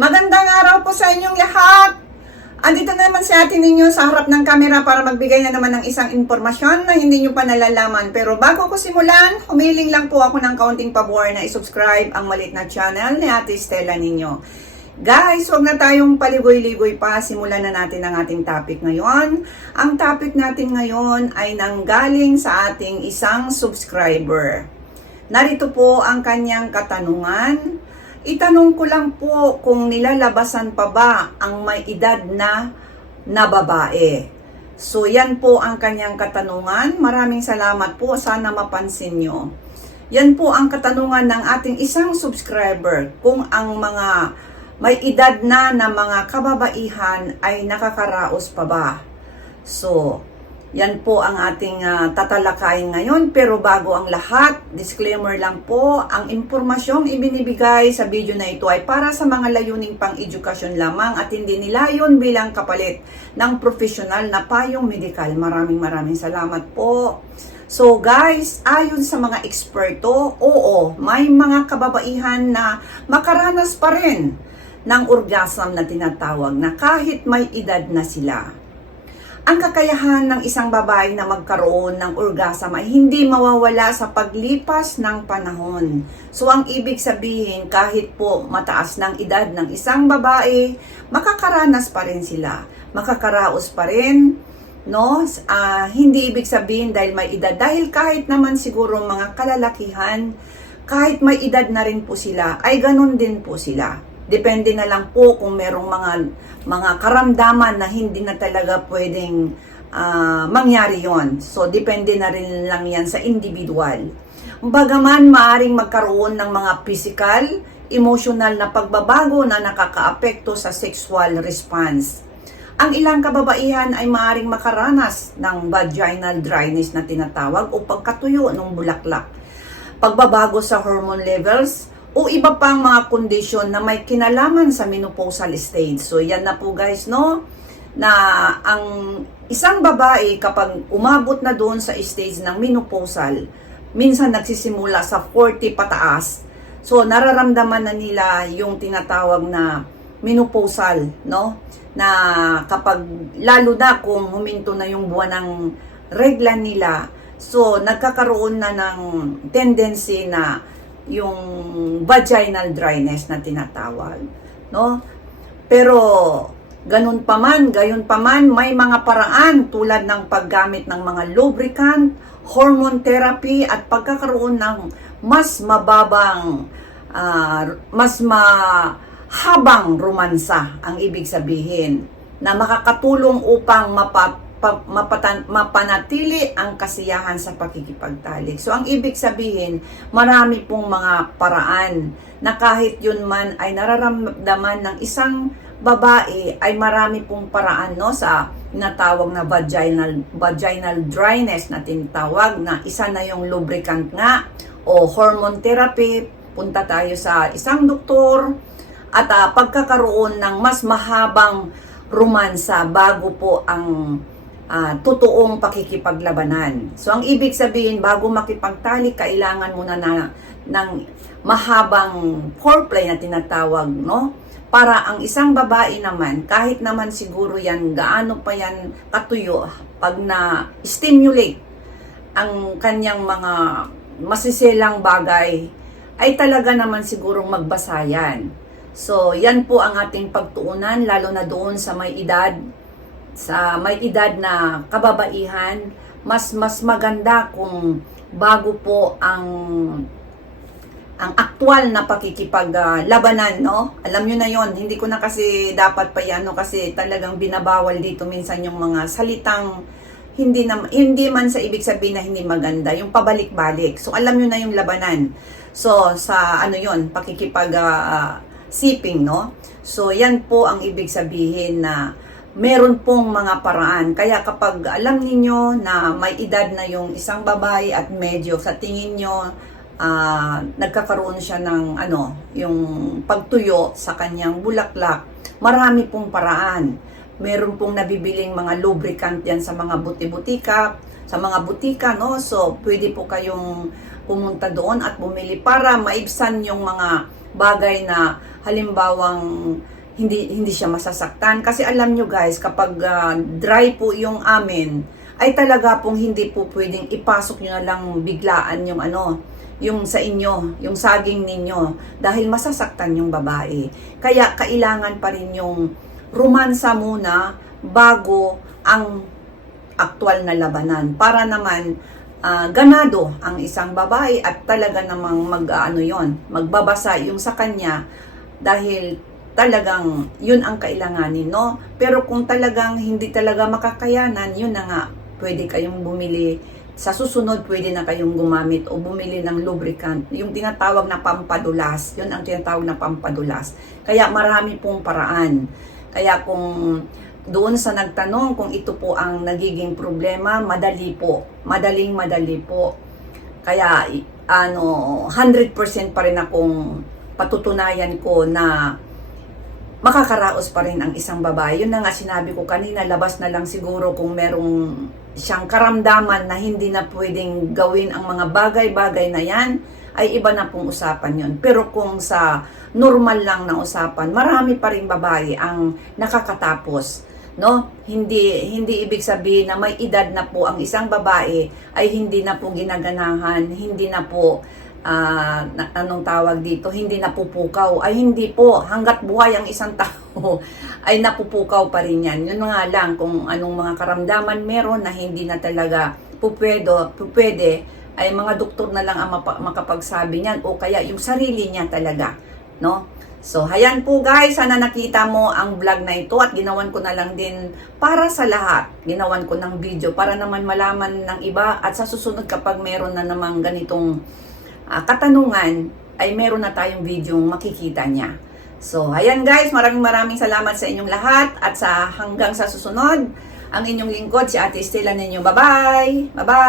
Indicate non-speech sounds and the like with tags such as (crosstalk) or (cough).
Magandang araw po sa inyong lahat! Andito na naman si ate ninyo sa harap ng camera para magbigay na naman ng isang impormasyon na hindi nyo pa nalalaman. Pero bago ko simulan, humiling lang po ako ng kaunting pabor na isubscribe ang malit na channel ni ate Stella ninyo. Guys, huwag na tayong paligoy-ligoy pa. Simulan na natin ang ating topic ngayon. Ang topic natin ngayon ay nanggaling sa ating isang subscriber. Narito po ang kanyang katanungan. Itanong ko lang po kung nilalabasan pa ba ang may edad na na babae. So yan po ang kanyang katanungan. Maraming salamat po. Sana mapansin nyo. Yan po ang katanungan ng ating isang subscriber kung ang mga may edad na na mga kababaihan ay nakakaraos pa ba. So, yan po ang ating ah, tatalakayin ngayon. Pero bago ang lahat, disclaimer lang po, ang impormasyong ibinibigay sa video na ito ay para sa mga layuning pang-edukasyon lamang at hindi nilayon bilang kapalit ng profesional na payong medikal. Maraming maraming salamat po. So guys, ayon sa mga eksperto, oo, may mga kababaihan na makaranas pa rin ng orgasm na tinatawag na kahit may edad na sila. Ang kakayahan ng isang babae na magkaroon ng orgasm ay hindi mawawala sa paglipas ng panahon. So ang ibig sabihin kahit po mataas ng edad ng isang babae, makakaranas pa rin sila. Makakaraos pa rin, no? Ah, hindi ibig sabihin dahil may edad. Dahil kahit naman siguro mga kalalakihan, kahit may edad na rin po sila, ay ganun din po sila. Depende na lang po kung merong mga mga karamdaman na hindi na talaga pwedeng ah, mangyari yon. So, depende na rin lang yan sa individual. Bagaman maaring magkaroon ng mga physical, emotional na pagbabago na nakakaapekto sa sexual response. Ang ilang kababaihan ay maaaring makaranas ng vaginal dryness na tinatawag o pagkatuyo ng bulaklak, pagbabago sa hormone levels, o iba pang mga kondisyon na may kinalaman sa menopausal stage. So yan na po guys, no? Na ang isang babae kapag umabot na doon sa stage ng menopausal, minsan nagsisimula sa 40 pataas. So nararamdaman na nila yung tinatawag na menopausal, no? Na kapag lalo na kung huminto na yung buwan ng regla nila, so nagkakaroon na ng tendency na yung vaginal dryness na tinatawag, no? Pero ganun pa man, gayon pa man, may mga paraan tulad ng paggamit ng mga lubricant, hormone therapy at pagkakaroon ng mas mababang ah, mas mahabang romansa ang ibig sabihin na makakatulong upang mapa, pa- mapatan, mapanatili ang kasiyahan sa pakikipagtalik. So ang ibig sabihin, marami pong mga paraan na kahit yun man ay nararamdaman ng isang babae ay marami pong paraan no sa natawag na vaginal vaginal dryness na tinatawag na isa na yung lubricant nga o hormone therapy punta tayo sa isang doktor at ah, pagkakaroon ng mas mahabang romansa bago po ang ah, totoong pakikipaglabanan. So ang ibig sabihin bago makipagtalik kailangan muna na ng mahabang foreplay na tinatawag, no? Para ang isang babae naman, kahit naman siguro yan, gaano pa yan katuyo, pag na-stimulate ang kanyang mga masiselang bagay, ay talaga naman sigurong magbasayan. So, yan po ang ating pagtuunan, lalo na doon sa may edad, sa may edad na kababaihan, mas mas maganda kung bago po ang ang aktual na pakikipaglabanan, no? Alam nyo na yon hindi ko na kasi dapat pa yan, no? Kasi talagang binabawal dito minsan yung mga salitang hindi na, hindi man sa ibig sabihin na hindi maganda, yung pabalik-balik. So, alam nyo na yung labanan. So, sa ano yon pakikipag ah, siping, no? So, yan po ang ibig sabihin na meron pong mga paraan. Kaya kapag alam ninyo na may edad na yung isang babae at medyo sa tingin nyo ah, nagkakaroon siya ng ano, yung pagtuyo sa kanyang bulaklak, marami pong paraan. Meron pong nabibiling mga lubricant yan sa mga buti-butika, sa mga butika, no? So, pwede po kayong pumunta doon at bumili para maibsan yung mga bagay na halimbawang hindi hindi siya masasaktan. Kasi alam nyo guys kapag ah, dry po yung amin ay talaga pong hindi po pwedeng ipasok nyo na lang biglaan yung ano yung sa inyo, yung saging ninyo. Dahil masasaktan yung babae. Kaya kailangan pa rin yung romansa muna bago ang aktual na labanan. Para naman ah, ganado ang isang babae at talaga namang mag ano yon magbabasa yung sa kanya. Dahil talagang yun ang kailanganin no? Pero kung talagang hindi talaga makakayanan yun na nga pwede kayong bumili. Sa susunod pwede na kayong gumamit o bumili ng lubricant. Yung tinatawag na pampadulas yun ang tinatawag na pampadulas. Kaya marami pong paraan. Kaya kung doon sa nagtanong kung ito po ang nagiging problema, madali po. Madaling madali po. Kaya ano, 100% pa rin akong patutunayan ko na makakaraos pa rin ang isang babae. Yun na nga sinabi ko kanina, labas na lang siguro kung merong siyang karamdaman na hindi na pwedeng gawin ang mga bagay-bagay na yan, ay iba na pong usapan yun. Pero kung sa normal lang na usapan, marami pa rin babae ang nakakatapos. No? Hindi hindi ibig sabihin na may edad na po ang isang babae ay hindi na po ginaganahan, hindi na po ah, na- anong tawag dito, hindi napupukaw. Ay hindi po, hanggat buhay ang isang tao (laughs) ay napupukaw pa rin yan. Yun nga lang kung anong mga karamdaman meron na hindi na talaga pupwedo, pupwede, ay mga doktor na lang ang makapagsabi niyan o kaya yung sarili niya talaga. No? So, hayan po guys, sana nakita mo ang vlog na ito at ginawan ko na lang din para sa lahat. Ginawan ko ng video para naman malaman ng iba at sa susunod kapag meron na namang ganitong ah, katanungan, ay meron na tayong video makikita niya. So, ayan guys, maraming maraming salamat sa inyong lahat at sa hanggang sa susunod, ang inyong lingkod si Ate Estela ninyo. Bye-bye! Bye-bye!